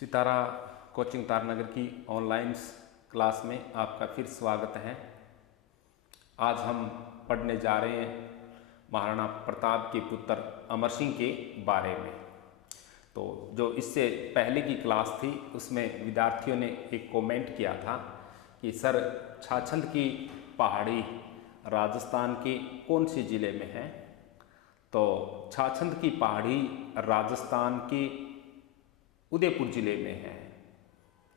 सितारा coaching Taranagar की online class में आपका फिर स्वागत है। आज हम पढ़ने जा रहे हैं महाराणा प्रताप के पुत्र अमर सिंह के बारे में। तो जो इससे पहले की क्लास थी उसमें विद्यार्थियों ने एक कमेंट किया था कि सर छाछंद की पहाड़ी राजस्थान के कौन से ज़िले में है। तो छाछंद की पहाड़ी राजस्थान के उदयपुर ज़िले में है।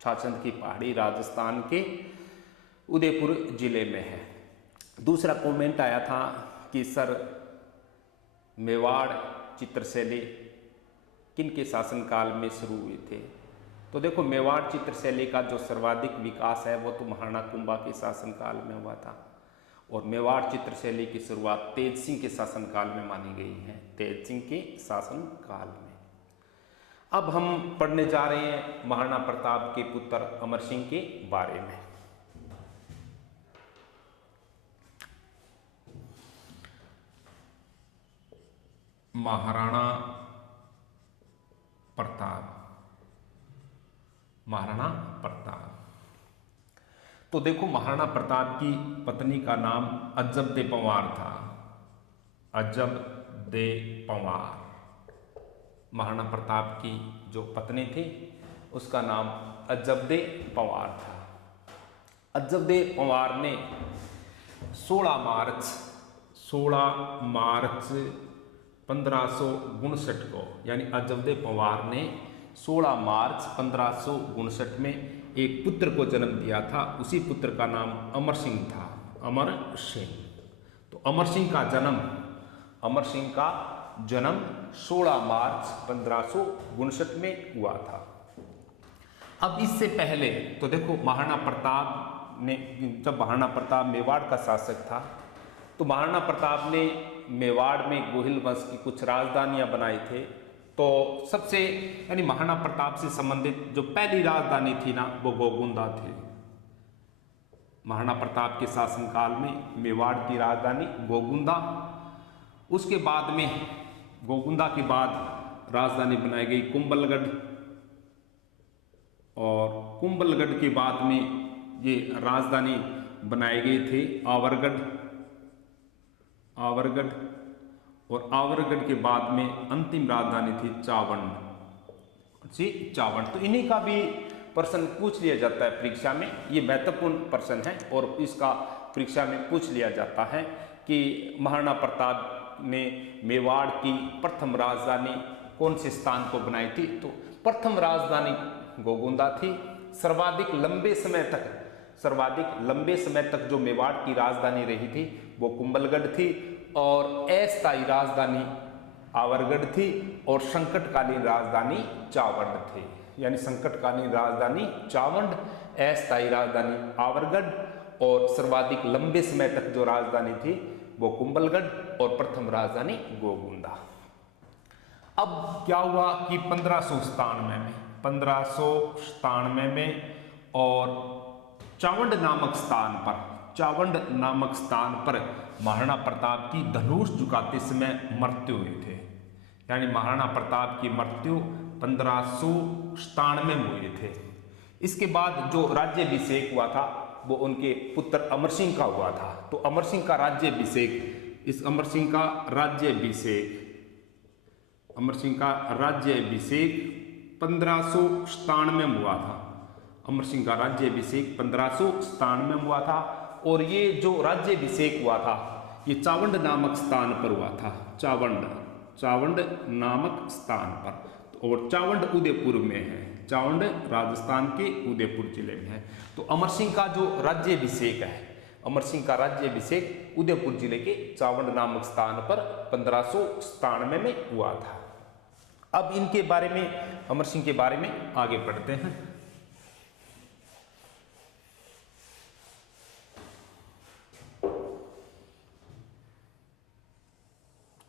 छाछंद की पहाड़ी राजस्थान के उदयपुर ज़िले में है। दूसरा कमेंट आया था कि सर मेवाड़ चित्रशैली किन के शासनकाल में शुरू हुए थे। तो देखो, मेवाड़ चित्रशैली का जो सर्वाधिक विकास है वो तो महाराणा कुंभा के शासनकाल में हुआ था और मेवाड़ चित्रशैली की शुरुआत तेज सिंह के शासनकाल में मानी गई है, तेज सिंह के शासनकाल में। अब हम पढ़ने जा रहे हैं महाराणा प्रताप के पुत्र अमर सिंह के बारे में। महाराणा प्रताप। तो देखो, महाराणा प्रताप की पत्नी का नाम अजब दे पंवार था। अजब दे पंवार महाराणा प्रताप की जो पत्नी थी उसका नाम अजब दे पंवार था। अजब दे पंवार ने 16 मार्च 1559 को, यानी अजब दे पंवार ने 16 मार्च 1559 में एक पुत्र को जन्म दिया था। उसी पुत्र का नाम अमर सिंह था, अमर सिंह। तो अमर सिंह का जन्म 16 मार्च 1559 में हुआ था। अब इससे पहले तो देखो, महाराणा प्रताप ने, जब महाराणा प्रताप मेवाड़ का शासक था तो महाराणा प्रताप ने मेवाड़ में गोहिल वंश की कुछ राजधानियां बनाई थे। तो सबसे, यानी महाराणा प्रताप से संबंधित जो पहली राजधानी थी ना, वो गोगुंदा थी। महाराणा प्रताप के शासनकाल में मेवाड़ की राजधानी गोगुंदा, उसके बाद में गोगुंदा के बाद राजधानी बनाई गई कुंभलगढ़, और कुंभलगढ़ के बाद में ये राजधानी बनाई गई थी आवरगढ़, और आवरगढ़ के बाद में अंतिम राजधानी थी चावंड। तो इन्हीं का भी प्रश्न पूछ लिया जाता है परीक्षा में। ये महत्वपूर्ण प्रश्न है और इसका परीक्षा में पूछ लिया जाता है कि महाराणा प्रताप ने मेवाड़ की प्रथम राजधानी कौन से स्थान को बनाई थी। तो प्रथम राजधानी गोगुंदा थी। सर्वाधिक लंबे समय तक जो मेवाड़ की राजधानी रही थी वो कुंभलगढ़ थी, और अस्थायी राजधानी आवरगढ़ थी, और संकटकालीन राजधानी चावंड थी। यानी संकटकालीन राजधानी चावंड, अस्थायी राजधानी आवरगढ़, और सर्वाधिक लंबे समय तक जो राजधानी थी वो कुंभलगढ़, और प्रथम राजधानी गोगुंदा। अब क्या हुआ कि 1597 में और चावंड नामक स्थान पर महाराणा प्रताप की धनुष झुकाते समय मृत्यु हुई थे। यानी महाराणा प्रताप की मृत्यु 1597 में हुए थे। इसके बाद जो राज्याभिषेक हुआ था वो उनके पुत्र अमर सिंह का हुआ था। तो अमर सिंह का राज्याभिषेक 1597 में हुआ था। अमर सिंह का राज्याभिषेक 1597 में हुआ था, और ये जो राज्याभिषेक हुआ था ये चावंड नामक स्थान पर हुआ था। चावंड नामक स्थान पर, और चावंड उदयपुर में है। चावंड राजस्थान के उदयपुर जिले में है। तो अमर सिंह का जो राज्याभिषेक है, अमर सिंह का राज्याभिषेक उदयपुर जिले के चावंड नामक स्थान पर 1597 में हुआ था। अब इनके बारे में, अमर सिंह के बारे में आगे पढ़ते हैं।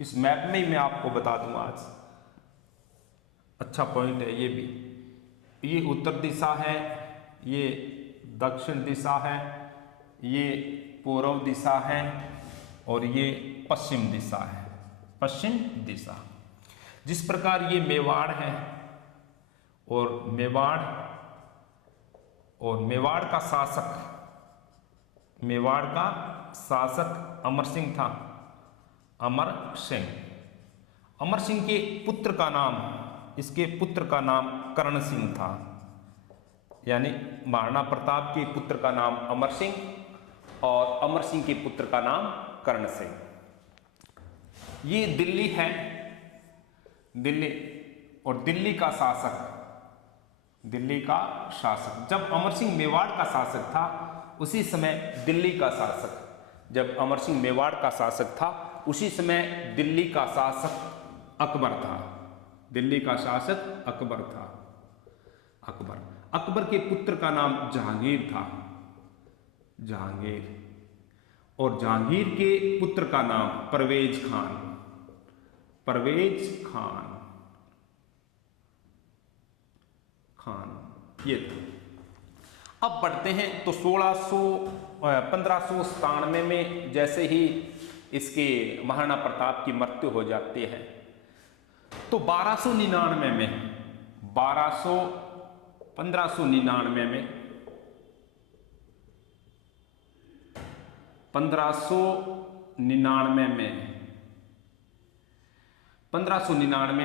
इस मैप में ही मैं आपको बता दूं, आज अच्छा पॉइंट है ये भी। ये उत्तर दिशा है, ये दक्षिण दिशा है, ये पूर्व दिशा है, और ये पश्चिम दिशा है। जिस प्रकार ये मेवाड़ है और मेवाड़ का शासक अमर सिंह था। अमर सिंह के पुत्र का नाम, इसके पुत्र का नाम कर्ण सिंह था। यानी महाराणा प्रताप के पुत्र का नाम अमर सिंह और अमर सिंह के पुत्र का नाम कर्ण सिंह। ये दिल्ली है, दिल्ली, और दिल्ली का शासक जब अमर सिंह मेवाड़ का शासक था, उसी समय दिल्ली का शासक, जब अमर सिंह मेवाड़ का शासक था उसी समय दिल्ली का शासक अकबर था। दिल्ली का शासक अकबर था। अकबर के पुत्र का नाम जहांगीर था। और जहांगीर के पुत्र का नाम परवेज खान ये था। अब बढ़ते हैं तो 1597 में जैसे ही इसके महाराणा प्रताप की मृत्यु हो जाती है तो 1599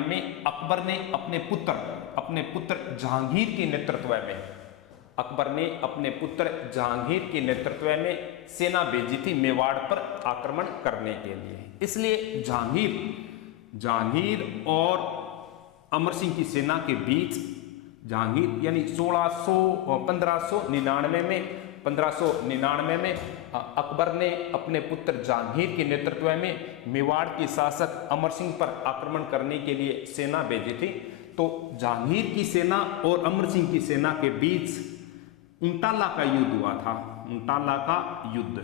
में अकबर ने अपने पुत्र जहांगीर के नेतृत्व में सेना भेजी थी मेवाड़ पर आक्रमण करने के लिए। इसलिए जहांगीर और अमर सिंह की सेना के बीच जहांगीर यानी 1599 में अकबर ने अपने पुत्र जहांगीर के नेतृत्व में मेवाड़ के शासक अमर सिंह पर आक्रमण करने के लिए सेना भेजी थी। तो जहांगीर की सेना और अमर सिंह की सेना के बीच उंटाला का युद्ध हुआ था। उंटाला का युद्ध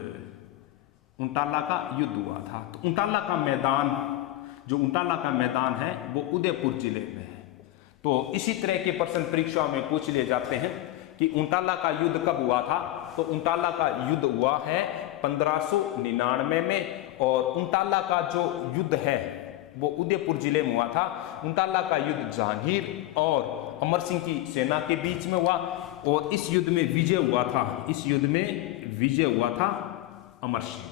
हुआ था। तो उंटाला का मैदान है वो उदयपुर जिले में है। तो इसी तरह के प्रश्न परीक्षाओं में पूछ लिए जाते हैं कि उंटाला का युद्ध कब हुआ था। तो उंटाला का युद्ध हुआ है 1599 में, और उंटाला का जो युद्ध है वो उदयपुर जिले में हुआ था। उंटाला का युद्ध जहांगीर और अमर सिंह की सेना के बीच में हुआ और इस युद्ध में विजय हुआ था अमर सिंह।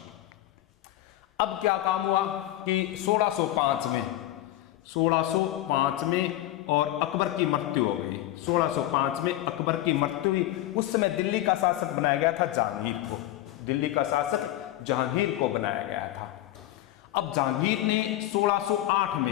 अब क्या काम हुआ कि 1605 में और अकबर की मृत्यु हो गई। 1605 में अकबर की मृत्यु हुई। उस समय दिल्ली का शासक बनाया गया था जहांगीर को बनाया गया था। अब जहांगीर ने 1608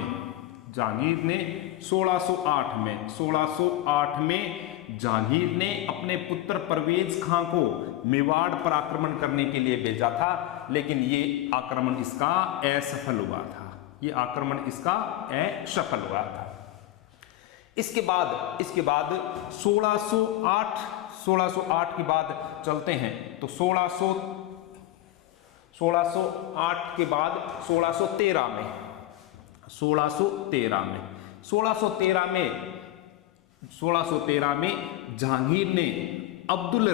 में जहांगीर ने अपने पुत्र परवेज खां को मेवाड़ पर आक्रमण करने के लिए भेजा था, लेकिन ये आक्रमण इसका असफल हुआ था। इसके बाद 1608 की बात चलते हैं तो 1608 के बाद 1613 में जहांगीर ने अब्दुल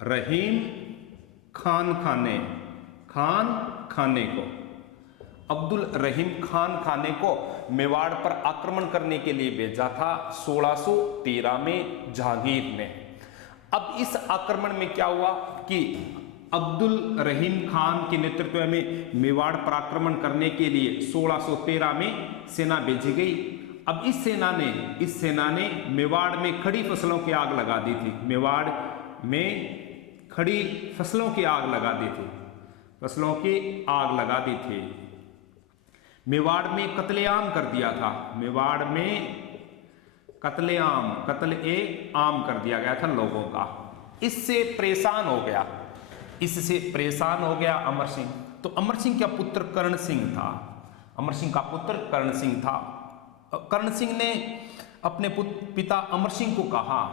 रहीम खान खाने को मेवाड़ पर आक्रमण करने के लिए भेजा था 1613 में जहांगीर ने। अब इस आक्रमण में क्या हुआ कि अब्दुल रहीम खान के नेतृत्व में मेवाड़ पर आक्रमण करने के लिए 1613 में सेना भेजी गई। अब इस सेना ने मेवाड़ में खड़ी फसलों की आग लगा दी थी। फसलों की आग लगा दी थी। मेवाड़ में कत्लेआम कर दिया था। कत्लेआम कर दिया गया था लोगों का। इससे परेशान हो गया अमर सिंह। तो अमर सिंह का पुत्र कर्ण सिंह था। कर्ण सिंह ने अपने पिता अमर सिंह को कहा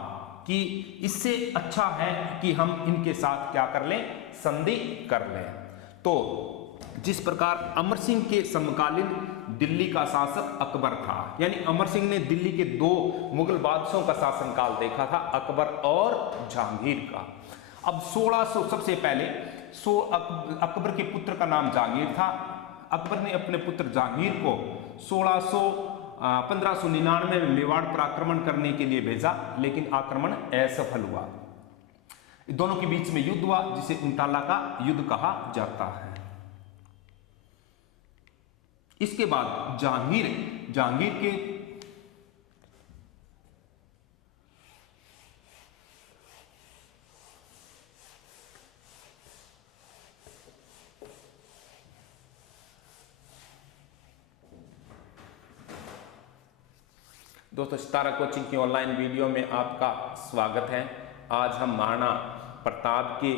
कि इससे अच्छा है कि हम इनके साथ क्या कर लें, संधि कर लें। तो जिस प्रकार अमर सिंह के समकालीन दिल्ली का शासक अकबर था, यानी अमर सिंह ने दिल्ली के 2 मुगल बादशाहों का शासनकाल देखा था, अकबर और जहांगीर का। अब 1600 सबसे पहले अकबर के पुत्र का नाम जहांगीर था। अकबर ने अपने पुत्र जहांगीर को 1599 में मेवाड़ पर आक्रमण करने के लिए भेजा, लेकिन आक्रमण असफल हुआ। दोनों के बीच में युद्ध हुआ, जिसे उंटाला का युद्ध कहा जाता है। इसके बाद जहांगीर के दोस्तों, सितारा कोचिंग की ऑनलाइन वीडियो में आपका स्वागत है। आज हम महाराणा प्रताप के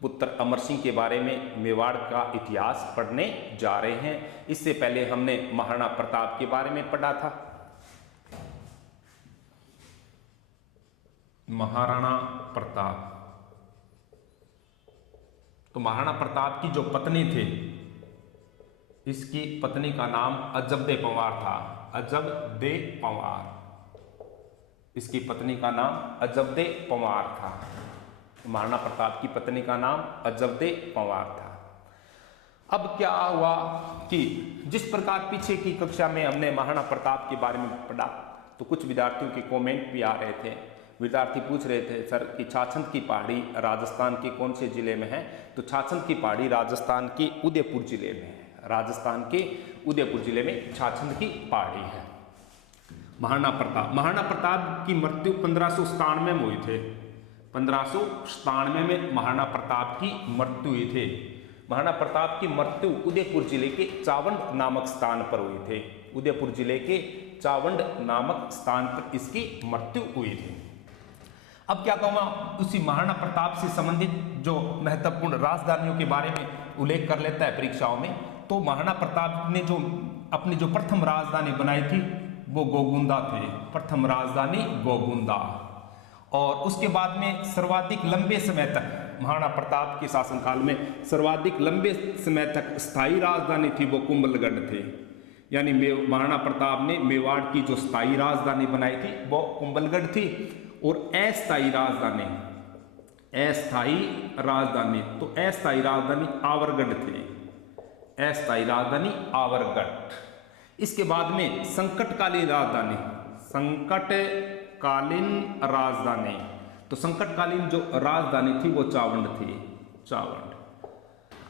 पुत्र अमर सिंह के बारे में मेवाड़ का इतिहास पढ़ने जा रहे हैं। इससे पहले हमने महाराणा प्रताप के बारे में पढ़ा था। महाराणा प्रताप, तो महाराणा प्रताप की जो पत्नी थे, इसकी पत्नी का नाम अजबदे पंवार था। अजबदे पंवार, इसकी पत्नी का नाम अजबदे पंवार था। महाराणा प्रताप की पत्नी का नाम अजबदे पंवार था। अब क्या हुआ कि जिस प्रकार पीछे की कक्षा में हमने महाराणा प्रताप के बारे में पढ़ा, तो कुछ विद्यार्थियों के कमेंट भी आ रहे थे। विद्यार्थी पूछ रहे थे, सर कि छाछंद की पहाड़ी राजस्थान के कौन से जिले में है? तो छाछंद की पहाड़ी राजस्थान के उदयपुर जिले में है। राजस्थान के उदयपुर जिले में छाछंद की पहाड़ी है। महाराणा प्रताप की मृत्यु 1597 में हुई थे। 1597 में महाराणा प्रताप की मृत्यु हुई थी। महाराणा प्रताप की मृत्यु उदयपुर जिले के चावंड नामक स्थान पर हुई थी। उदयपुर जिले के चावंड नामक स्थान पर इसकी मृत्यु हुई थी। अब क्या कहूँगा, उसी महाराणा प्रताप से संबंधित जो महत्वपूर्ण राजधानियों के बारे में उल्लेख कर लेता है परीक्षाओं में। तो महाराणा प्रताप ने जो अपनी जो प्रथम राजधानी बनाई थी, वो गोगुंदा थे। प्रथम राजधानी गोगुंदा। और उसके बाद में सर्वाधिक लंबे समय तक महाराणा प्रताप के शासनकाल में सर्वाधिक लंबे समय तक स्थायी राजधानी थी, वो कुंभलगढ़ थे। यानी महाराणा प्रताप ने मेवाड़ की जो स्थायी राजधानी बनाई थी, वो कुंभलगढ़ थी। और अस्थायी राजधानी तो अस्थायी राजधानी आवरगढ़ थी। अस्थायी राजधानी आवरगढ़। इसके बाद में संकटकालीन राजधानी, तो संकटकालीन जो राजधानी थी वो चावंड थी। चावंड।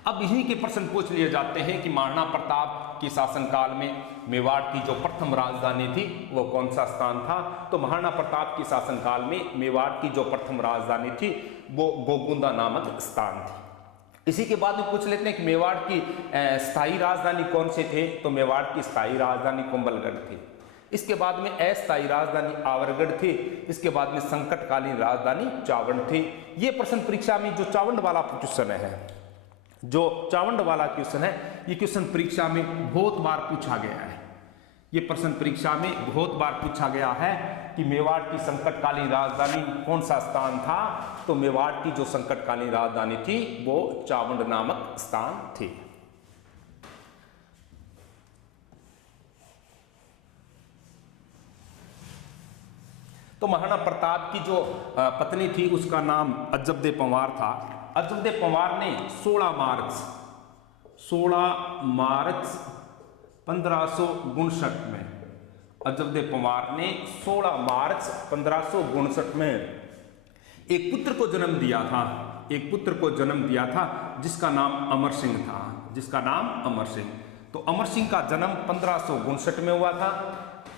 अब इन्हीं के प्रश्न पूछ लिए जाते हैं कि महाराणा प्रताप के शासनकाल में मेवाड़ की जो प्रथम राजधानी थी वो कौन सा स्थान था? तो महाराणा प्रताप के शासनकाल में मेवाड़ की जो प्रथम राजधानी थी वो गोगुंदा नामक स्थान थी। इसी के बाद में पूछ लेते हैं कि मेवाड़ की स्थायी राजधानी कौन से थे? तो मेवाड़ की स्थायी राजधानी कुंभलगढ़ थी। इसके बाद में अस्थायी राजधानी आवरगढ़ थी। इसके बाद में संकटकालीन राजधानी चावंड थी। ये प्रश्न परीक्षा में जो चावंड वाला क्वेश्चन है, ये क्वेश्चन परीक्षा में बहुत बार पूछा गया है। ये प्रश्न परीक्षा में बहुत बार पूछा गया है कि मेवाड़ की संकटकालीन राजधानी कौन सा स्थान था? तो मेवाड़ की जो संकटकालीन राजधानी थी वो चावंड नामक स्थान थी। तो महाराणा प्रताप की जो पत्नी थी उसका नाम अजबदे पंवार था। अजबदे पंवार ने 16 मार्च 1559 में, अजबदे पंवार ने 16 मार्च 1559 में एक पुत्र को जन्म दिया था जिसका नाम अमर सिंह था। तो अमर सिंह का जन्म 1559 में हुआ था।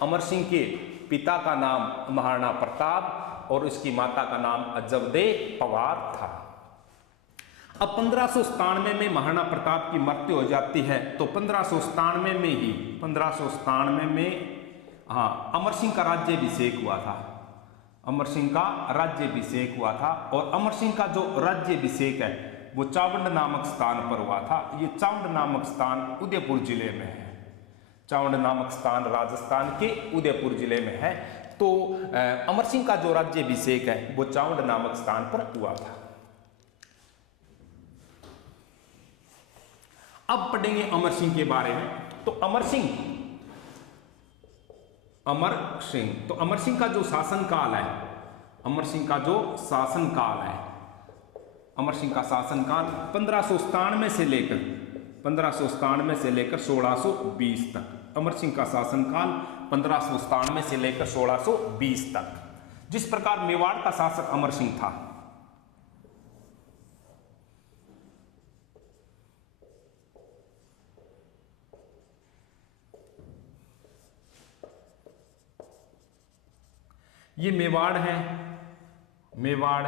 अमर सिंह के पिता का नाम महाराणा प्रताप और उसकी माता का नाम अजबदे पंवार था। अब 1597 में महाराणा प्रताप की मृत्यु हो जाती है। तो 1597 में अमर सिंह का राज्याभिषेक हुआ था। और अमर सिंह का जो राज्याभिषेक है वो चावंड नामक स्थान पर हुआ था। ये चावंड नामक स्थान उदयपुर जिले में है। चावंड नामक स्थान राजस्थान के उदयपुर जिले में है। तो अमर सिंह का जो राज्याभिषेक है वो चावंड नामक स्थान पर हुआ था। अब पढ़ेंगे अमर सिंह के बारे में। तो अमर सिंह का जो शासनकाल है, अमर सिंह का शासनकाल 1597 से लेकर 1620 तक। अमर सिंह का शासनकाल 1597 से लेकर 1620 तक। जिस प्रकार मेवाड़ का शासक अमर सिंह था, ये मेवाड़ है, मेवाड़,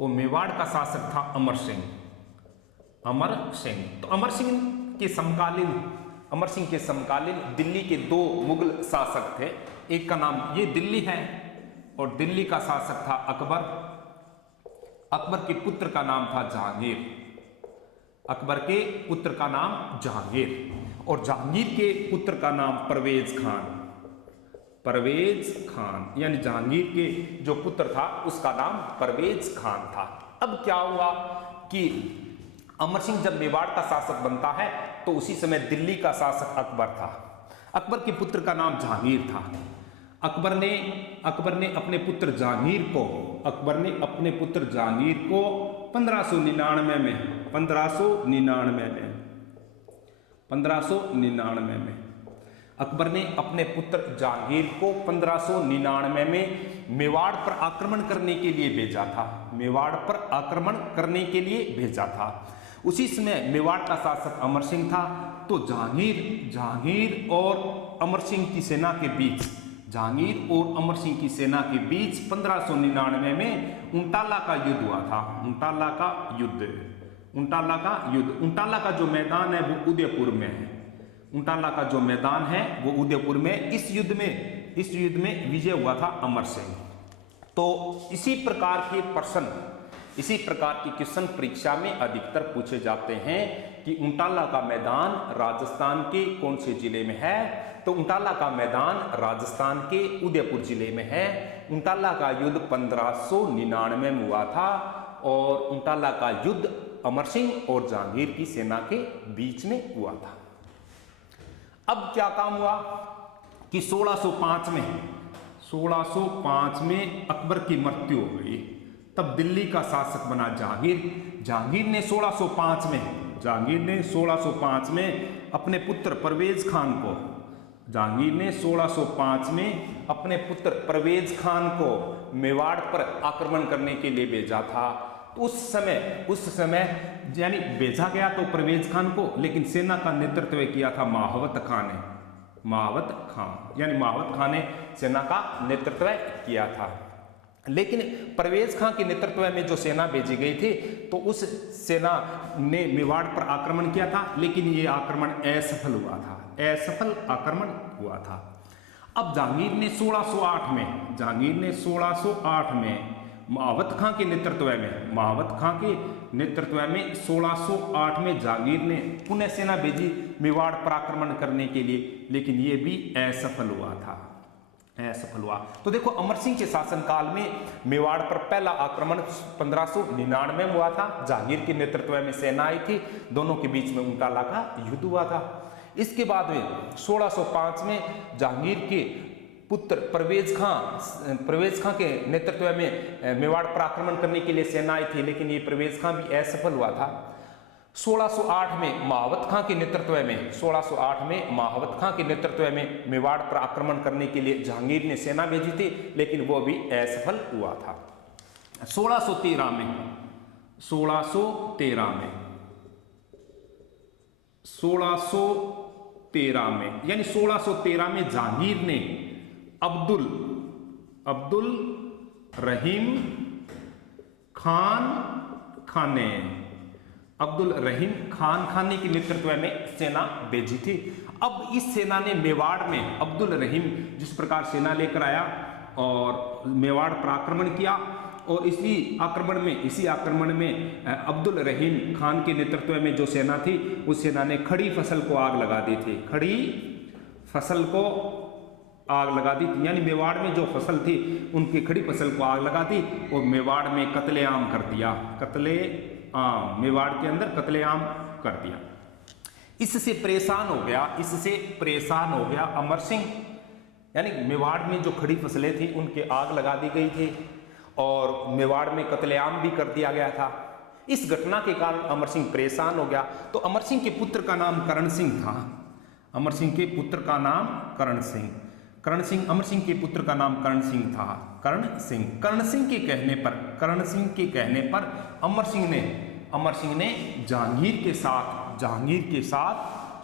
वो मेवाड़ का शासक था अमर सिंह। अमर सिंह, तो अमर सिंह के समकालीन दिल्ली के दो मुगल शासक थे। एक का नाम ये दिल्ली है और दिल्ली का शासक था अकबर। अकबर के पुत्र का नाम था जहांगीर। अकबर के पुत्र का नाम जहांगीर और जहांगीर के पुत्र का नाम परवेज खान। परवेज खान यानी जहांगीर के जो पुत्र था उसका नाम परवेज खान था। अब क्या हुआ कि अमर सिंह जब मेवाड़ का शासक बनता है तो उसी समय दिल्ली का शासक अकबर था। अकबर के पुत्र का नाम जहांगीर था। अकबर ने अपने पुत्र जहांगीर को 1599 में अकबर ने अपने पुत्र जहांगीर को 1599 में मेवाड़ पर आक्रमण करने के लिए भेजा था। मेवाड़ पर आक्रमण करने के लिए भेजा था। उसी समय मेवाड़ का शासक अमर सिंह था। तो जहांगीर और अमर सिंह की सेना के बीच, जहांगीर और अमर सिंह की सेना के बीच 1599 में उंटाला का युद्ध हुआ था। उंटाला का जो मैदान है वो उदयपुर में है। उंटाला का जो मैदान है वो उदयपुर में। इस युद्ध में विजय हुआ था अमर सिंह। तो इसी प्रकार के क्वेश्चन परीक्षा में अधिकतर पूछे जाते हैं कि उंटाला का मैदान राजस्थान के कौन से जिले में है। तो उंटाला का मैदान राजस्थान के उदयपुर जिले में है। उंटाला का युद्ध 1599 में हुआ था और उंटाला का युद्ध अमर सिंह और जहांगीर की सेना के बीच में हुआ था। अब क्या काम हुआ कि 1605 में अकबर की मृत्यु हो गई। तब दिल्ली का शासक बना जहांगीर। जहांगीर ने 1605 में अपने पुत्र परवेज खान को मेवाड़ पर आक्रमण करने के लिए भेजा था। तो उस समय यानी भेजा गया तो परवेज खान को, लेकिन सेना का नेतृत्व किया था महावत खान ने सेना का नेतृत्व किया था। लेकिन परवेज खान के नेतृत्व में जो सेना भेजी गई थी तो उस सेना ने मेवाड़ पर आक्रमण किया था, लेकिन ये आक्रमण असफल आक्रमण हुआ था। अब जहांगीर ने 1608 में महावत खां के नेतृत्व में 1608 में जहांगीर ने पुनः सेना भेजी मेवाड़ पर आक्रमण करने के लिए, लेकिन ये भी असफल हुआ। तो देखो अमर सिंह के शासनकाल में मेवाड़ पर पहला आक्रमण 1599 में हुआ था। जहांगीर के नेतृत्व में सेना आई थी, दोनों के बीच में उंटाला का युद्ध हुआ था। इसके बाद में 1605 में जहांगीर के पुत्र परवेज खां के नेतृत्व में मेवाड़ पर आक्रमण करने के लिए सेना आई थी, लेकिन ये परवेज खां भी असफल हुआ था। 1608 में महावत खां के नेतृत्व में मेवाड़ पर आक्रमण करने के लिए जहांगीर ने सेना भेजी थी, लेकिन वो भी असफल हुआ था। 1613 में यानी 1613 में जहांगीर ने अब्दुल रहीम खान के नेतृत्व में सेना भेजी थी। अब इस सेना ने मेवाड़ में अब्दुल रहीम जिस प्रकार सेना लेकर आया और मेवाड़ पर आक्रमण किया, और इसी आक्रमण में अब्दुल रहीम खान के नेतृत्व में जो सेना थी उस सेना ने खड़ी फसल को आग लगा दी थी। यानी मेवाड़ में जो फसल थी उनकी खड़ी फसल को आग लगा दी और मेवाड़ में कत्लेआम कर दिया। मेवाड़ के अंदर कत्लेआम कर दिया। इससे परेशान हो गया अमर सिंह। यानी मेवाड़ में जो खड़ी फसलें थी उनके आग लगा दी गई थी और मेवाड़ में कत्लेआम भी कर दिया गया था। इस घटना के कारण अमर सिंह परेशान हो गया। तो अमर सिंह के पुत्र का नाम करण सिंह था। कर्ण सिंह, अमर सिंह के पुत्र का नाम कर्ण सिंह था। कर्ण सिंह, कर्ण सिंह के कहने पर, कर्ण सिंह के कहने पर अमर सिंह ने जहांगीर के साथ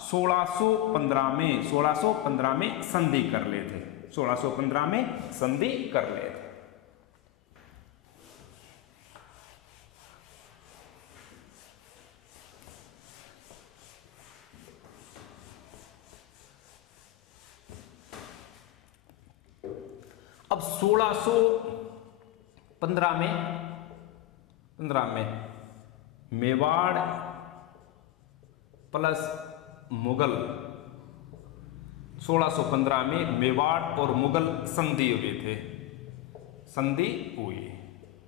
1615 में संधि कर ले थे। 1615 में संधि कर ले थे। अब 1615 में मेवाड़ प्लस मुगल, 1615 में मेवाड़ और मुगल संधि हुए थे, संधि हुई।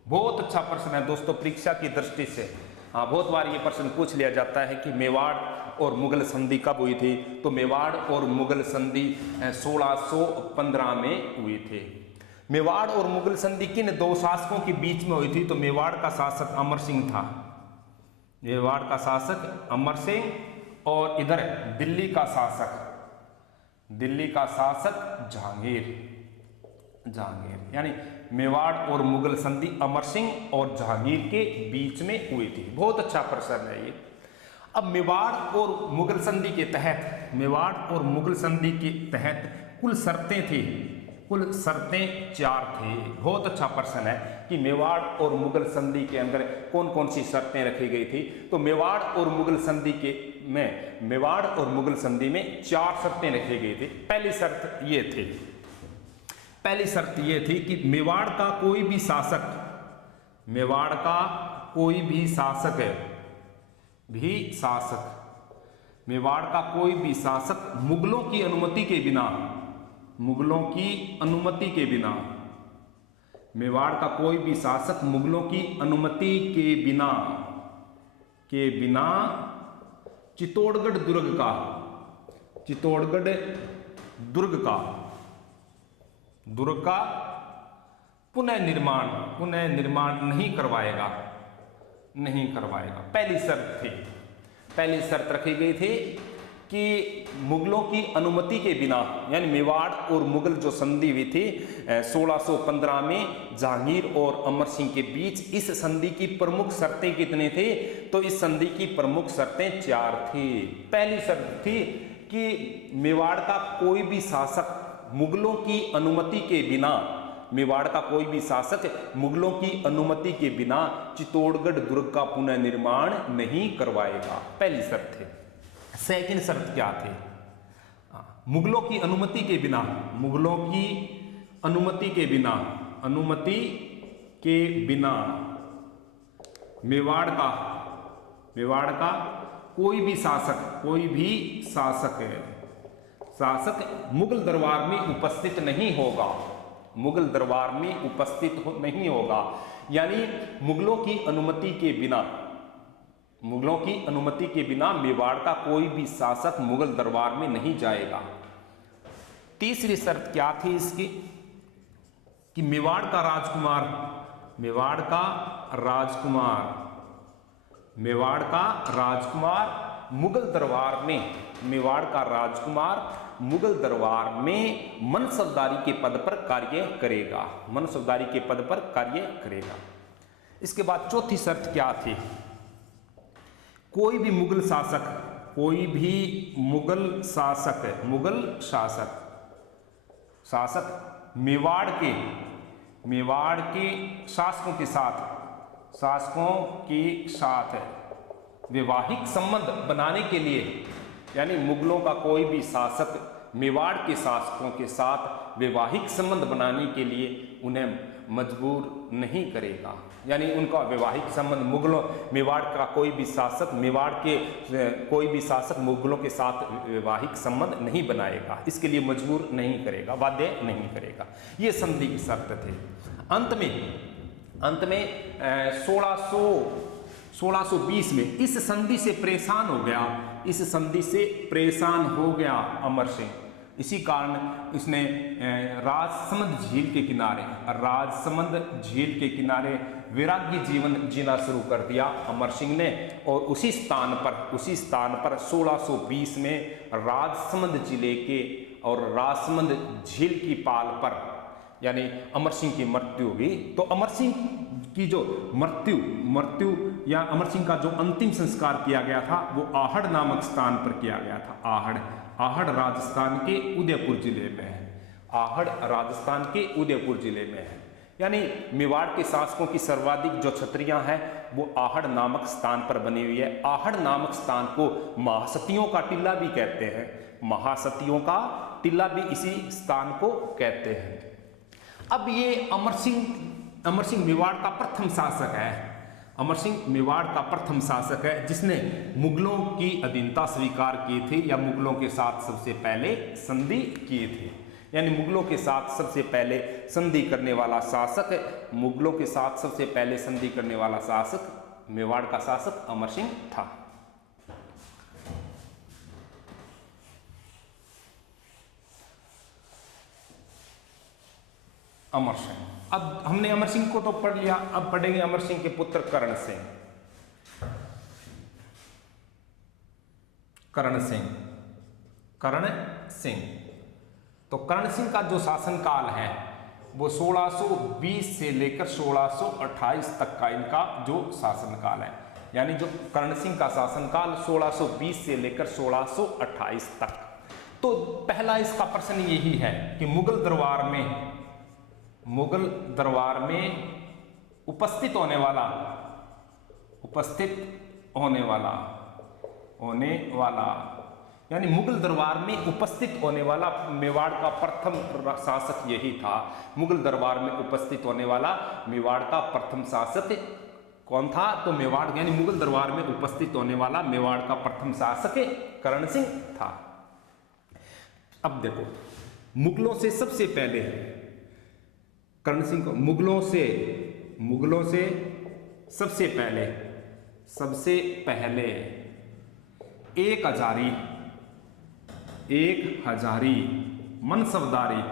बहुत अच्छा प्रश्न है दोस्तों परीक्षा की दृष्टि से। हाँ, बहुत बार ये प्रश्न पूछ लिया जाता है कि मेवाड़ और मुगल संधि कब हुई थी, तो मेवाड़ और मुगल संधि 1615 में हुई थी। मेवाड़ और मुगल संधि किन दो शासकों के बीच में हुई थी, तो मेवाड़ का शासक अमर सिंह था, मेवाड़ का शासक अमर सिंह, और इधर दिल्ली का शासक जहांगीर। यानी मेवाड़ और मुगल संधि अमर सिंह और जहांगीर के बीच में हुई थी। बहुत अच्छा प्रश्न है ये। अब मेवाड़ और मुगल संधि के तहत कुल शर्तें 4 थी। बहुत अच्छा प्रश्न है कि मेवाड़ और मुगल संधि के अंदर कौन कौन सी शर्तें रखी गई थी। तो मेवाड़ और मुगल संधि में 4 शर्तें रखी गई थी। पहली शर्त ये थी कि मेवाड़ का कोई भी शासक मुगलों की अनुमति के बिना चित्तौड़गढ़ दुर्ग का पुनः निर्माण नहीं करवाएगा। पहली शर्त रखी गई थी कि मुगलों की अनुमति के बिना, यानी मेवाड़ और मुगल जो संधि हुई थी 1615 में जहांगीर और अमर सिंह के बीच, इस संधि की प्रमुख शर्तें कितनी थी, तो इस संधि की प्रमुख शर्तें 4 थी। पहली शर्त थी कि मेवाड़ का कोई भी शासक मुगलों की अनुमति के बिना चित्तौड़गढ़ दुर्ग का पुनर्निर्माण नहीं करवाएगा। पहली शर्त थी। सेकंड शर्त क्या थी, मुगलों की अनुमति के बिना मेवाड़ का कोई भी शासक मुगल दरबार में उपस्थित नहीं होगा। यानी मुगलों की अनुमति के बिना मेवाड़ का कोई भी शासक मुगल दरबार में नहीं जाएगा। तीसरी शर्त क्या थी इसकी, कि मेवाड़ का राजकुमार मुगल दरबार में मनसबदारी के पद पर कार्य करेगा। इसके बाद चौथी शर्त क्या थी, कोई भी मुगल शासक मेवाड़ के शासकों के साथ वैवाहिक संबंध बनाने के लिए, यानी मुगलों का कोई भी शासक मेवाड़ के शासकों के साथ वैवाहिक संबंध बनाने के लिए उन्हें मजबूर नहीं करेगा। यानी उनका वैवाहिक संबंध मेवाड़ का कोई भी शासक मुगलों के साथ वैवाहिक संबंध नहीं बनाएगा, इसके लिए मजबूर नहीं करेगा, बाध्य नहीं करेगा। ये संधि की शर्त थी। अंत में 1620 में इस संधि से परेशान हो गया अमर सिंह। इसी कारण इसने राजसमंद झील के किनारे वैराग्य जीवन जीना शुरू कर दिया अमर सिंह ने, और उसी स्थान पर 1620 में राजसमंद जिले के और रासमंद झील की पाल पर यानी अमर सिंह की मृत्यु हुई। तो अमर सिंह की जो मृत्यु या अमर सिंह का जो अंतिम संस्कार किया गया था वो आहड़ नामक स्थान पर किया गया था। आहड़ राजस्थान के उदयपुर जिले में है। आहड़ राजस्थान के उदयपुर जिले में है। यानी मेवाड़ के शासकों की सर्वाधिक जो छतरियां हैं वो आहड़ नामक स्थान पर बनी हुई है। आहड़ नामक स्थान को महासतियों का टिल्ला भी कहते हैं। महासतियों का टिल्ला भी इसी स्थान को कहते हैं। अब ये अमर सिंह मेवाड़ का प्रथम शासक है। अमर सिंह मेवाड़ का प्रथम शासक है जिसने मुगलों की अधीनता स्वीकार की थी या मुगलों के साथ सबसे पहले संधि की थी। यानी मुगलों के साथ सबसे पहले संधि करने वाला शासक, मुगलों के साथ सबसे पहले संधि करने वाला शासक मेवाड़ का शासक अमर सिंह था। अमर सिंह, अब हमने अमर सिंह को तो पढ़ लिया, अब पढ़ेंगे अमर सिंह के पुत्र करण सिंह। करण सिंह तो करण सिंह का जो शासनकाल है वो 1620 से लेकर 1628 तक का इनका जो शासनकाल है। यानी जो करण सिंह का शासनकाल 1620 से लेकर 1628 तक। तो पहला इसका प्रश्न यही है कि मुगल दरबार में उपस्थित होने वाला यानी मुगल दरबार में उपस्थित होने वाला मेवाड़ का प्रथम शासक यही था। मुगल दरबार में उपस्थित होने वाला मेवाड़ का प्रथम शासक कौन था? तो मेवाड़ यानी मुगल दरबार में उपस्थित होने वाला मेवाड़ का प्रथम शासक करण सिंह था। अब देखो, मुगलों से सबसे पहले करण सिंह को मुगलों से सबसे पहले एक हजारी मनसबदारी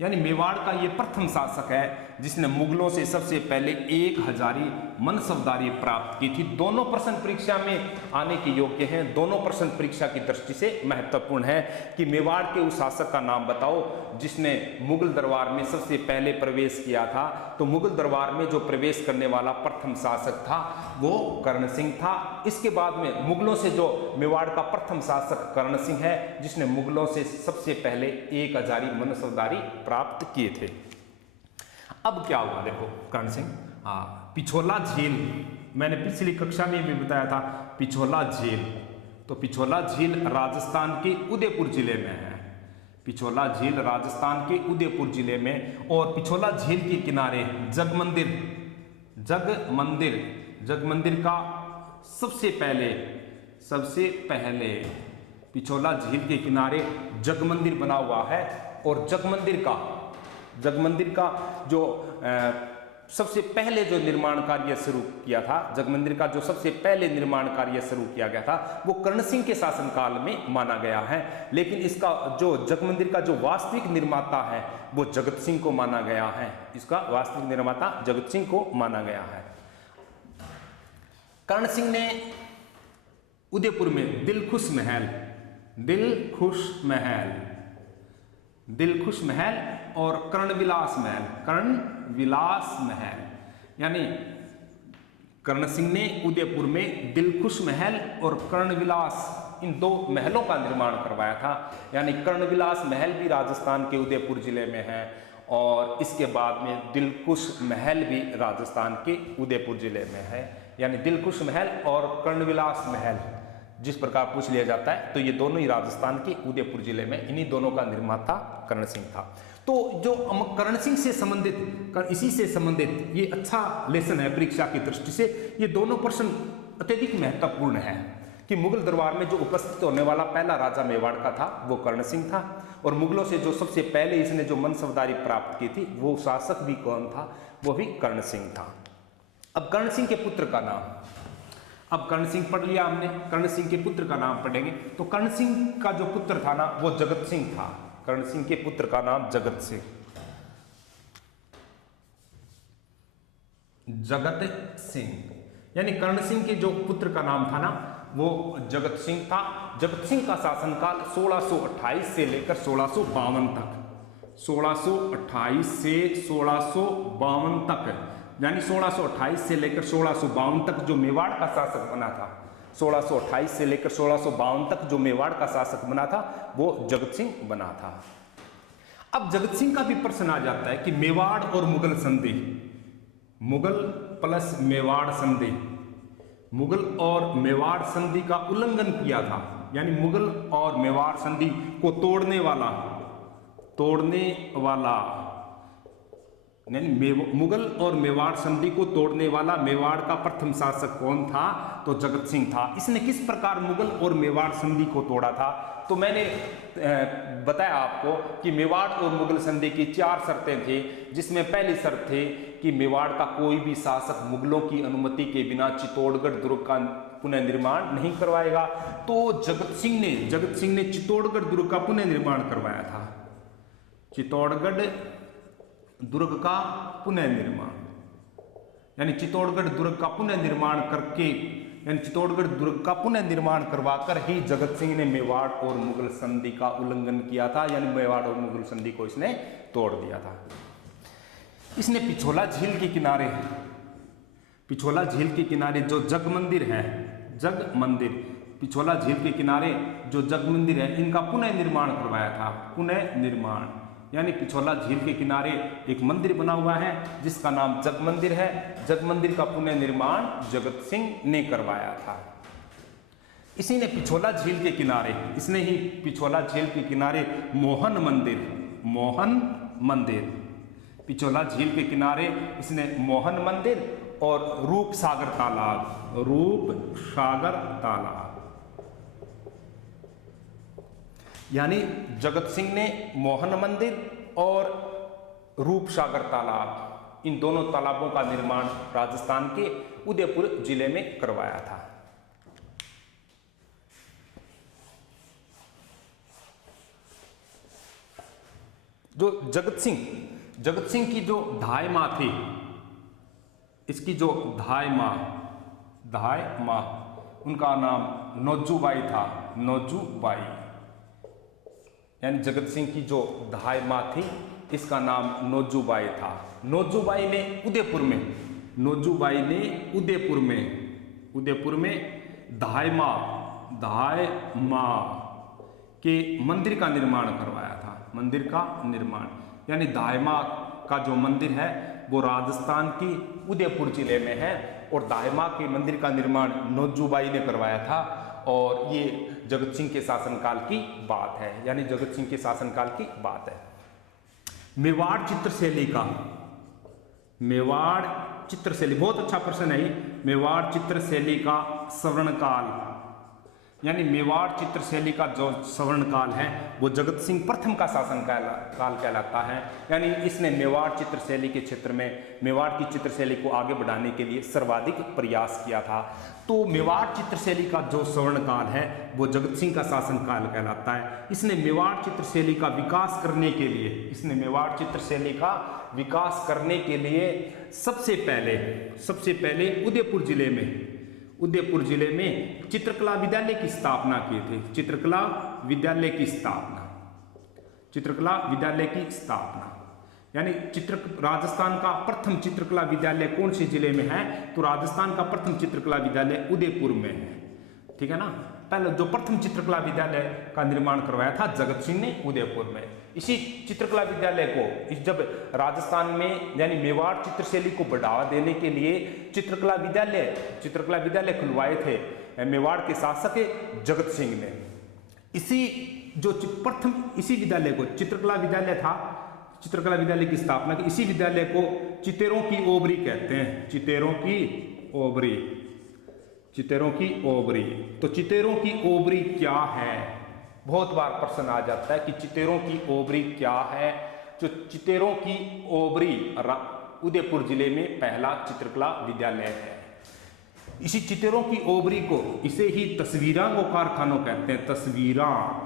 यानी मेवाड़ का ये प्रथम शासक है जिसने मुगलों से सबसे पहले 1000 मनसबदारी प्राप्त की थी। दोनों प्रश्न परीक्षा में आने के योग्य हैं। दोनों प्रश्न परीक्षा की दृष्टि से महत्वपूर्ण है कि मेवाड़ के उस शासक का नाम बताओ जिसने मुगल दरबार में सबसे पहले प्रवेश किया था। तो मुगल दरबार में जो प्रवेश करने वाला प्रथम शासक था वो करण सिंह था। इसके बाद में मुगलों से जो मेवाड़ का प्रथम शासक करण सिंह है जिसने मुगलों से सबसे पहले 1000 मनसबदारी प्राप्त किए थे। अब क्या हुआ देखो, करण सिंह पिछोला झील, मैंने पिछली कक्षा में भी बताया था पिछोला झील। तो पिछोला झील राजस्थान के उदयपुर जिले में है। पिछोला झील राजस्थान के उदयपुर जिले में, और पिछोला झील के किनारे जग मंदिर का सबसे पहले पिछोला झील के किनारे जग मंदिर बना हुआ है। और जग मंदिर का जो सबसे पहले जो निर्माण कार्य शुरू किया था, जग मंदिर का जो सबसे पहले निर्माण कार्य शुरू किया गया था वो कर्ण सिंह के शासनकाल में माना गया है। लेकिन इसका जो जग मंदिर का जो वास्तविक निर्माता है वो जगत सिंह को माना गया है। इसका वास्तविक निर्माता जगत सिंह को माना गया है। कर्ण सिंह ने उदयपुर में दिलखुश महल और कर्णविलास महल यानी कर्ण सिंह ने उदयपुर में दिलखुश महल और कर्णविलास इन दो महलों का निर्माण करवाया था। यानी कर्णविलास महल भी राजस्थान के उदयपुर जिले में है और इसके बाद में दिलखुश महल भी राजस्थान के उदयपुर जिले में है। यानी दिलखुश महल और कर्णविलास महल जिस प्रकार पूछ लिया जाता है तो ये दोनों ही राजस्थान के उदयपुर जिले में, इन्हीं दोनों का निर्माता कर्ण सिंह था। तो जो कर्ण सिंह से संबंधित इसी से संबंधित ये अच्छा लेसन है परीक्षा की दृष्टि से। ये दोनों प्रश्न अत्यधिक महत्वपूर्ण है कि मुगल दरबार में जो उपस्थित होने वाला पहला राजा मेवाड़ का था वो कर्ण सिंह था, और मुगलों से जो सबसे पहले इसने जो मनसबदारी प्राप्त की थी वो शासक भी कौन था? वो भी कर्ण सिंह था। अब कर्ण सिंह के पुत्र का नाम, अब कर्ण सिंह पढ़ लिया हमने, कर्ण सिंह के पुत्र का नाम पढ़ेंगे। तो कर्ण सिंह का जो पुत्र था ना वो जगत सिंह था। कर्ण सिंह के पुत्र का नाम जगत सिंह यानी कर्ण सिंह के जो पुत्र का नाम था ना वो जगत सिंह था। जगत सिंह का शासनकाल 1628 से लेकर 1652 तक, 1628 से 1652 तक, यानी 1628 से लेकर 1652 तक जो मेवाड़ का शासक बना था, 1628 से लेकर 1652 तक जो मेवाड़ का शासक बना था वो जगत सिंह बना था। अब जगत सिंह का भी प्रश्न आ जाता है कि मेवाड़ और मुगल संधि, मुगल प्लस मेवाड़ संधि, मुगल और मेवाड़ संधि का उल्लंघन किया था, यानी मुगल और मेवाड़ संधि को तोड़ने वाला यानी मुगल और मेवाड़ संधि को तोड़ने वाला मेवाड़ का प्रथम शासक कौन था? तो जगत सिंह था। इसने किस प्रकार मुगल और मेवाड़ संधि को तोड़ा था? तो मैंने बताया आपको कि मेवाड़ और मुगल संधि की 4 शर्तें थी, जिसमें पहली शर्त थी कि मेवाड़ का कोई भी शासक मुगलों की अनुमति के बिना चित्तौड़गढ़ दुर्ग का पुनर्निर्माण नहीं करवाएगा। तो जगत सिंह ने चित्तौड़गढ़ दुर्ग का पुनर्निर्माण करवाया था। चित्तौड़गढ़ दुर्ग का पुनर्निर्माण, यानी चित्तौड़गढ़ दुर्ग का पुनर्निर्माण करके, यानी चित्तौड़गढ़ दुर्ग का पुनर्निर्माण करवाकर ही जगत सिंह ने मेवाड़ और मुगल संधि का उल्लंघन किया था, यानी मेवाड़ और मुगल संधि को इसने तोड़ दिया था। इसने पिछोला झील के किनारे जो जग मंदिर है, पिछोला झील के किनारे जो जग मंदिर है, इनका पुनर्निर्माण करवाया था। पुनर्निर्माण यानी पिछोला झील के किनारे एक मंदिर बना हुआ है जिसका नाम जग मंदिर है। जग मंदिर का पुनर्निर्माण जगत सिंह ने करवाया था। इसी ने पिछोला झील के किनारे, इसने ही पिछोला झील के किनारे मोहन मंदिर, पिछोला झील के किनारे इसने मोहन मंदिर और रूपसागर तालाब, यानी जगत सिंह ने मोहन मंदिर और रूपसागर तालाब, इन दोनों तालाबों का निर्माण राजस्थान के उदयपुर जिले में करवाया था। जो जगत सिंह की जो धाय मां थी, इसकी जो धाय मां उनका नाम नौजूबाई था। नौजूबाई, यानी जगत सिंह की जो धाय मां थी इसका नाम नौजूबाई था। नौजूबाई ने उदयपुर में धाय मां के मंदिर का निर्माण करवाया था। मंदिर का निर्माण, यानी धाय मां का जो मंदिर है वो राजस्थान की उदयपुर जिले में है, और धाय मां के मंदिर का निर्माण नौजूबाई ने करवाया था। और ये जगत सिंह के शासनकाल की बात है, यानी जगत सिंह के शासनकाल की बात है। मेवाड़ चित्रशैली बहुत अच्छा प्रश्न है। मेवाड़ चित्रशैली का स्वर्णकाल, यानी मेवाड़ चित्रशैली का जो स्वर्णकाल है वो जगत सिंह प्रथम का शासनकाल कहलाता है। यानी इसने मेवाड़ चित्रशैली के क्षेत्र में मेवाड़ की चित्रशैली को आगे बढ़ाने के लिए सर्वाधिक प्रयास किया था। तो मेवाड़ चित्रशैली का जो स्वर्णकाल है वो जगत सिंह का शासनकाल कहलाता है। इसने मेवाड़ चित्रशैली का विकास करने के लिए सबसे पहले उदयपुर जिले में चित्रकला विद्यालय की स्थापना की थी। चित्रकला विद्यालय की स्थापना, यानी राजस्थान का प्रथम चित्रकला विद्यालय कौन से जिले में है? तो राजस्थान का प्रथम चित्रकला विद्यालय उदयपुर में है। ठीक है ना। पहले जो प्रथम चित्रकला विद्यालय का निर्माण करवाया था जगत सिंह ने उदयपुर में। इसी चित्रकला विद्यालय को जब राजस्थान में यानी मेवाड़ चित्रशैली को बढ़ावा देने के लिए चित्रकला विद्यालय खुलवाए थे मेवाड़ के शासक जगत सिंह ने। इसी विद्यालय को चित्रकला विद्यालय की स्थापना की। इसी विद्यालय को चितेरों की ओबरी कहते हैं। चितेरों की ओबरी। तो चितेरों की ओबरी क्या है? बहुत बार प्रश्न आ जाता है कि चितेरों की ओबरी क्या है। जो चितेरों की ओबरी उदयपुर जिले में पहला चित्रकला विद्यालय है। इसी चितेरों की ओबरी को इसे ही तस्वीरां रो कारखानों कहते हैं।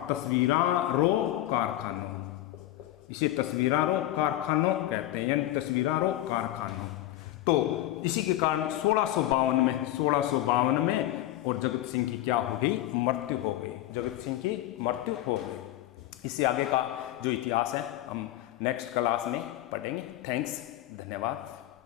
तस्वीरां रो कारखानों, इसे तस्वीरां रो कारखानों कहते हैं, यानी तस्वीरां रो कारखानों। तो इसी के कारण 1652 में और जगत सिंह की क्या हो गई, मृत्यु हो गई। जगत सिंह की मृत्यु हो गई। इससे आगे का जो इतिहास है हम नेक्स्ट क्लास में पढ़ेंगे। थैंक्स, धन्यवाद।